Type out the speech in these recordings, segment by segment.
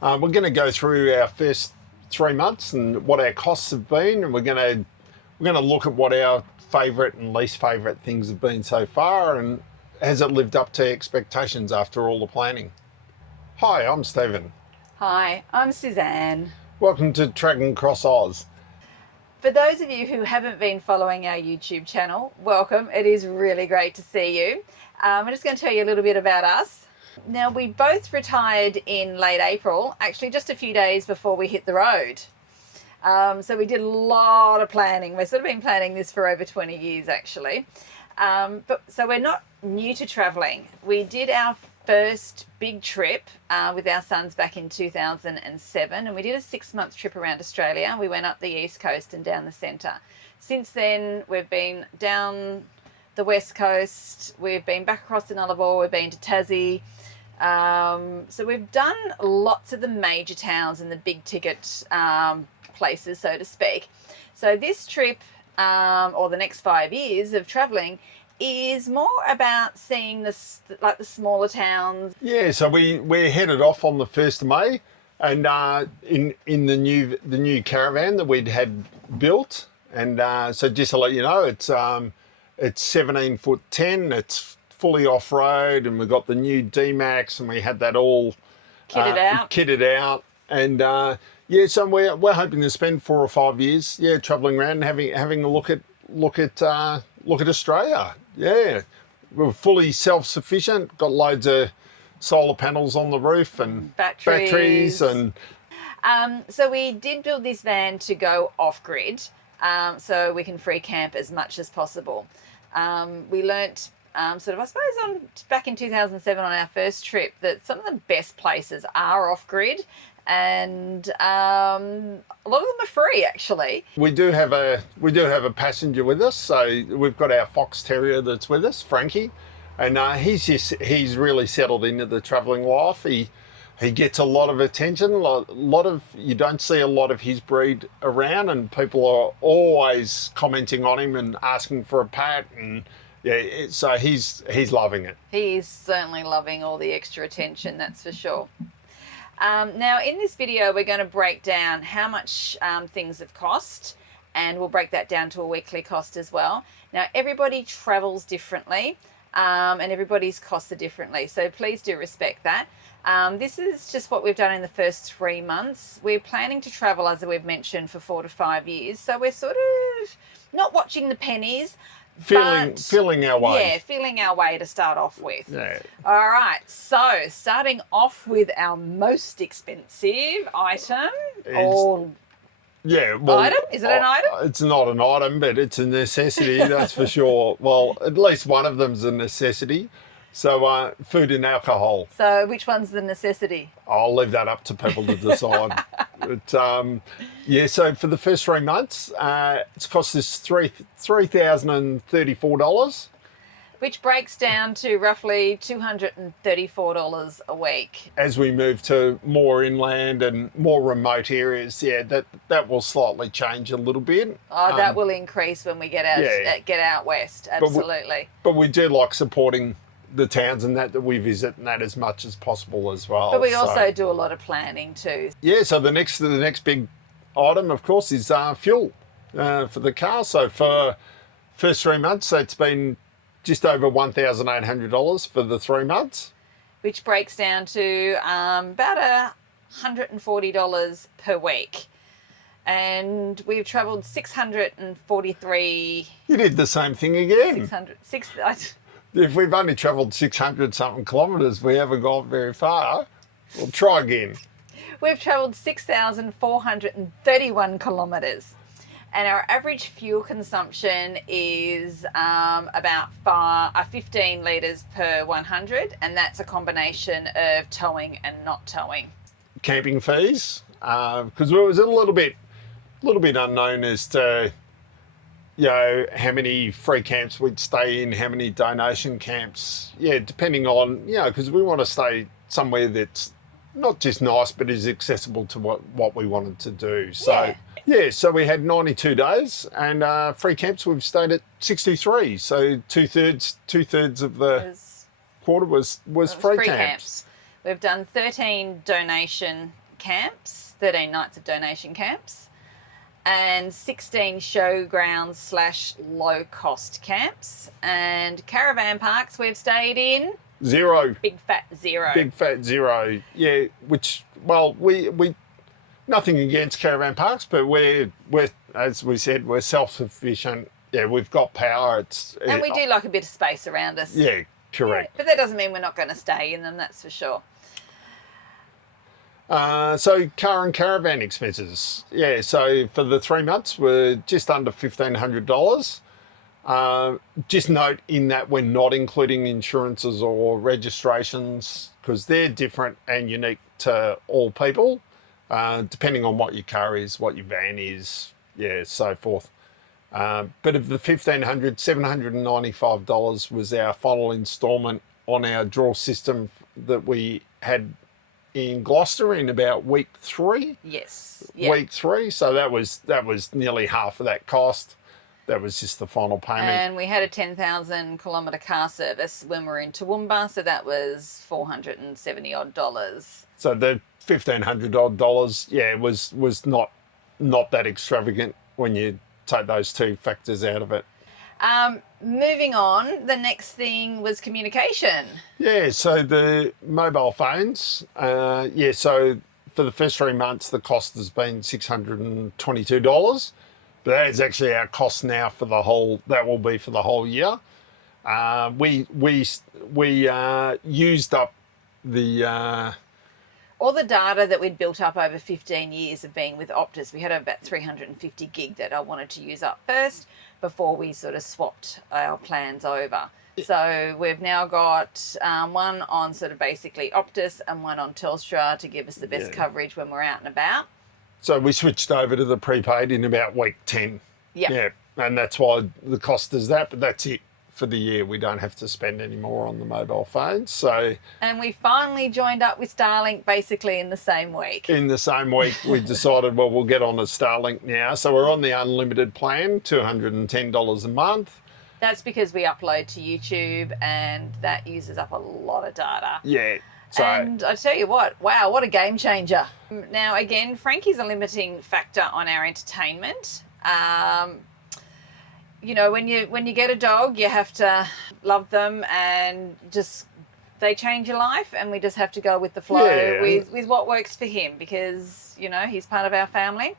We're going to go through our first 3 months and what our costs have been, and we're going to look at what our favourite and least favourite things have been so far, and has it lived up to expectations after all the planning. Hi, I'm Stephen. Hi, I'm Suzanne. Welcome to Dragon Cross Oz. For those of you who haven't been following our YouTube channel, welcome. It is really great to see you. I'm just going to tell you a little bit about us. Now, we both retired in late April, actually just a few days before we hit the road. So we did a lot of planning. We've sort of been planning this for over 20 years, actually. So we're not new to travelling. We did our first big trip with our sons back in 2007, and we did a 6-month trip around Australia. We went up the east coast and down the centre. Since then, we've been down the west coast, we've been back across the Nullarbor, we've been to Tassie. So we've done lots of the major towns and the big ticket places, so to speak. So this trip, or the next 5 years of travelling, is more about seeing the smaller towns. Yeah, so we're headed off on the 1st of May, and in the new caravan that we'd had built, and so just to let you know, it's 17 foot 10, it's fully off road, and we've got the new D-Max, and we had that all kitted out, and yeah, so we're hoping to spend 4 or 5 years, travelling around and having a look at Australia. Yeah, we're fully self-sufficient, got loads of solar panels on the roof and batteries and. So we did build this van to go off-grid, so we can free camp as much as possible. We learnt back in 2007 on our first trip that some of the best places are off-grid, and a lot of them are free, actually. We do have a passenger with us, so we've got our fox terrier that's with us, Frankie, and he's really settled into the travelling life. He gets a lot of attention. You don't see a lot of his breed around, and people are always commenting on him and asking for a pat, and so he's loving it. He's certainly loving all the extra attention, that's for sure. Now, in this video, we're going to break down how much things have cost, and we'll break that down to a weekly cost as well. Now, everybody travels differently, and everybody's costs are differently, so please do respect that. This is just what we've done in the first 3 months. We're planning to travel, as we've mentioned, for 4 to 5 years, so we're sort of not watching the pennies, feeling our way. Yeah, feeling our way to start off with. Yeah. All right, so starting off with our most expensive item. Item? Is it an item? It's not an item, but it's a necessity, that's for sure. Well, at least one of them's a necessity. So food and alcohol. So which one's the necessity? I'll leave that up to people to decide. But so for the first 3 months, it's cost us $3,034. Which breaks down to roughly $234 a week. As we move to more inland and more remote areas, that will slightly change a little bit. Oh, that will increase when we get out west, absolutely. But we do like supporting the towns and that we visit, and that as much as possible as well. But we also do a lot of planning too. Yeah, so the next big item, of course, is fuel for the car. So for first 3 months, it's been just over $1,800 for the 3 months. Which breaks down to about $140 per week. And we've travelled 643... You did the same thing again. If we've only travelled 600 something kilometres, we haven't gone very far. We'll try again. We've travelled 6,431 kilometres, and our average fuel consumption is about 15 litres per 100, and that's a combination of towing and not towing. Camping fees, because it was a little bit unknown as to how many free camps we'd stay in, how many donation camps, depending on, because we want to stay somewhere that's not just nice, but is accessible to what we wanted to do. So, so we had 92 days, and free camps, we've stayed at 63. So two-thirds of the quarter was free camps. We've done 13 donation camps, 13 nights of donation camps, and 16 showgrounds / low-cost camps. And caravan parks we've stayed in? 0. Big fat 0. Big fat 0. Yeah, which, well, we nothing against caravan parks, but we're as we said, we're self-sufficient. Yeah, we've got power. And we do like a bit of space around us. Yeah, correct. Yeah, but that doesn't mean we're not going to stay in them, that's for sure. So car and caravan expenses. Yeah, so for the 3 months, we're just under $1,500. Just note in that we're not including insurances or registrations because they're different and unique to all people, depending on what your car is, what your van is, yeah, so forth. But of the $1,500, $795 was our final instalment on our draw system that we had in Gloucester in about week 3. Yes. Yep. Week 3. So that was nearly half of that cost. That was just the final payment. And we had a 10,000 kilometre car service when we were in Toowoomba, so that was $470 odd. So the $1,500 odd, yeah, was not that extravagant when you take those two factors out of it. Moving on, the next thing was communication. Yeah, so the mobile phones, so for the first 3 months, the cost has been $622. But that is actually our cost now for the whole, that will be for the whole year. We used up the... all the data that we'd built up over 15 years of being with Optus. We had about 350 gig that I wanted to use up first before we sort of swapped our plans over. So we've now got one on sort of basically Optus and one on Telstra to give us the best coverage when we're out and about. So we switched over to the prepaid in about week 10. Yep. Yeah, and that's why the cost is that, but that's it for the year. We don't have to spend any more on the mobile phones. So, and we finally joined up with Starlink basically in the same week. In the same week, we decided, well, we'll get on to Starlink now. So we're on the unlimited plan, $210 a month. That's because we upload to YouTube and that uses up a lot of data. Yeah. So, and I tell you what, wow, what a game changer. Now, again, Frankie's a limiting factor on our entertainment. You know, when you get a dog, you have to love them and just they change your life, and we just have to go with the flow with what works for him because, you know, he's part of our family.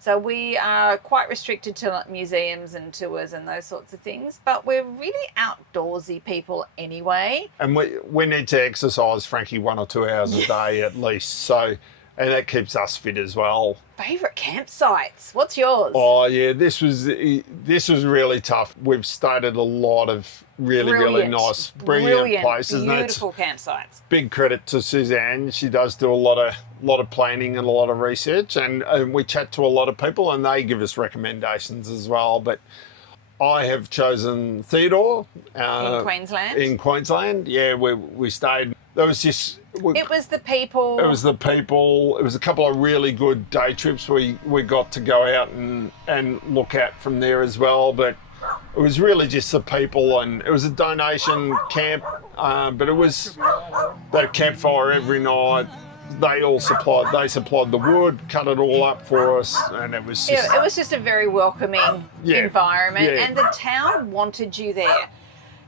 So we are quite restricted to museums and tours and those sorts of things, but we're really outdoorsy people anyway. And we need to exercise, Frankie, 1 or 2 hours a day at least. So, and that keeps us fit as well. Favourite campsites? What's yours? Oh yeah, this was really tough. We've stayed at a lot of really nice, brilliant places. Beautiful campsites. Big credit to Suzanne. She does do a lot of planning and a lot of research, and we chat to a lot of people, and they give us recommendations as well. But I have chosen Theodore in Queensland. In Queensland, yeah, we stayed. There was just. It was the people. It was the people. It was a couple of really good day trips we got to go out and look at from there as well. But it was really just the people, and it was a donation camp. But it was that campfire every night. They supplied the wood, cut it all up for us, and it was just... Yeah, it was just a very welcoming environment, and the town wanted you there.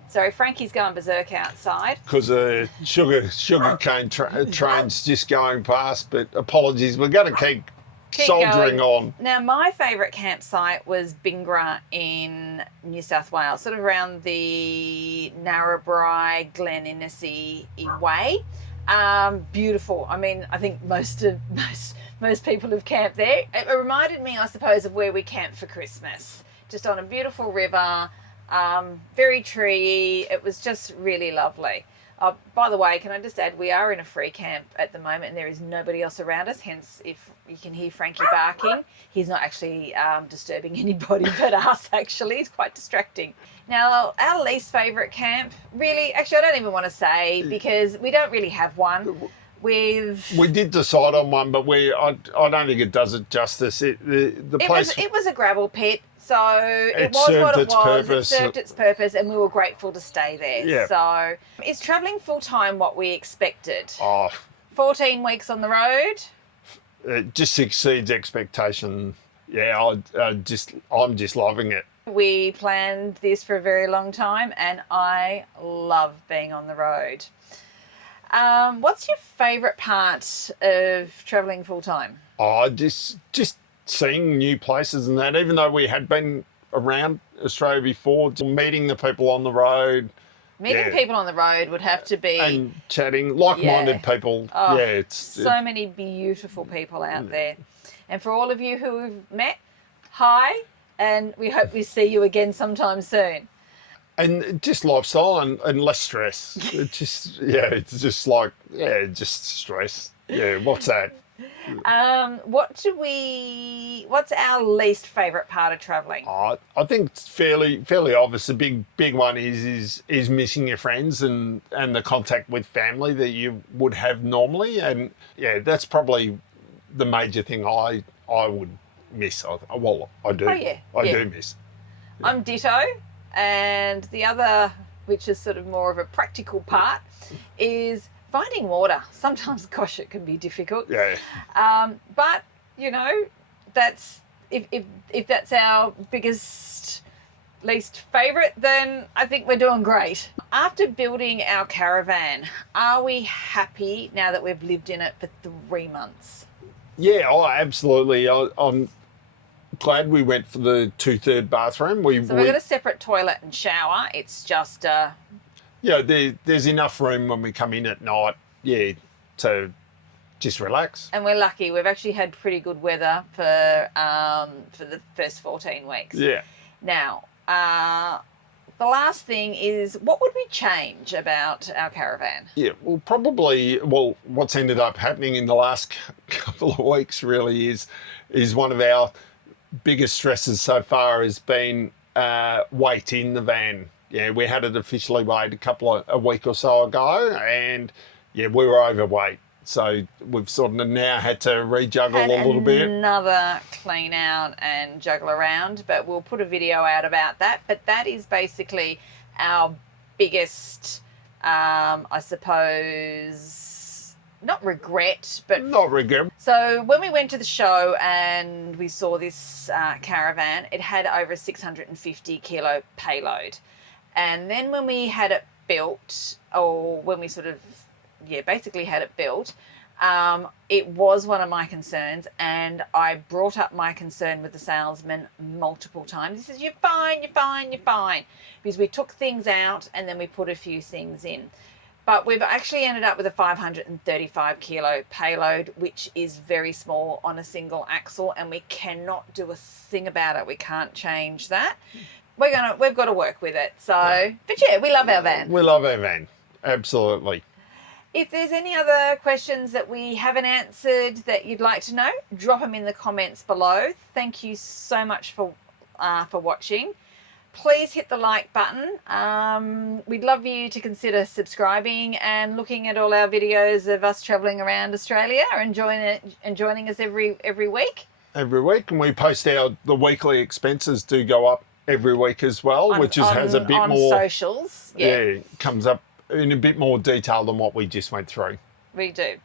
Sorry, Frankie's going berserk outside. Because sugar cane train's just going past, but apologies, we're going to keep soldiering on. Now, my favourite campsite was Bingra in New South Wales, sort of around the Narrabri, Glen Innes way. Beautiful. I mean, I think most people have camped there. It reminded me, I suppose, of where we camped for Christmas, just on a beautiful river, very treey. It was just really lovely. By the way, can I just add, we are in a free camp at the moment and there is nobody else around us, hence if you can hear Frankie barking, he's not actually disturbing anybody but us actually. It's quite distracting. Now, our least favourite camp, really, actually I don't even want to say because we don't really have one. We did decide on one, but I don't think it does it justice. It was a gravel pit. So it was what it was. It served its purpose, and we were grateful to stay there. Yeah. So is travelling full time what we expected? Oh, 14 weeks on the road. it just exceeds expectation. Yeah, I'm just loving it. We planned this for a very long time, and I love being on the road. What's your favourite part of travelling full time? Oh, just seeing new places and that. Even though we had been around Australia before, just meeting the people on the road. Meeting people on the road would have to be, and chatting, like-minded people. Oh, Yeah, so many beautiful people out there. And for all of you who we've met, hi, and we hope we see you again sometime soon. and just lifestyle and less stress. It's just like just stress. Yeah, what's that? What's our least favourite part of travelling? I think it's fairly obvious. The big one is missing your friends and the contact with family that you would have normally, and yeah, that's probably the major thing I would miss. I do. Oh, yeah. I do miss. I'm ditto, and the other, which is sort of more of a practical part, is finding water. Sometimes, gosh, it can be difficult. Yeah. But you know, that's if that's our biggest least favourite, then I think we're doing great. After building our caravan, are we happy now that we've lived in it for 3 months? Yeah, absolutely. I'm glad we went for the 2/3 bathroom. So we've got a separate toilet and shower. It's just there's enough room when we come in at night, to just relax. And we're lucky. We've actually had pretty good weather for the first 14 weeks. Yeah. Now, the last thing is, what would we change about our caravan? Yeah, what's ended up happening in the last couple of weeks really is one of our biggest stresses so far has been weight in the van. Yeah, we had it officially weighed a week or so ago, and yeah, we were overweight. So we've sort of now had to rejuggle a little bit. Another clean out and juggle around, but we'll put a video out about that. But that is basically our biggest, I suppose, not regret. So when we went to the show and we saw this caravan, it had over a 650 kilo payload. And then when we had it built, or when we sort of basically had it built, it was one of my concerns, and I brought up my concern with the salesman multiple times. He says, you're fine, because we took things out and then we put a few things in. But we've actually ended up with a 535 kilo payload, which is very small on a single axle, and we cannot do a thing about it. We can't change that. We've got to work with it. So, but yeah, we love our van. We love our van, absolutely. If there's any other questions that we haven't answered that you'd like to know, drop them in the comments below. Thank you so much for watching. Please hit the like button. We'd love you to consider subscribing and looking at all our videos of us travelling around Australia and joining us every week. Every week, and we post the weekly expenses do go up every week as well, which has a bit more socials. Yeah, comes up in a bit more detail than what we just went through. We do.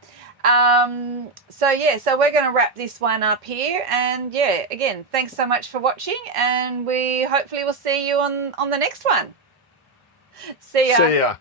So we're going to wrap this one up here, and again, thanks so much for watching, and we hopefully will see you on the next one. See ya.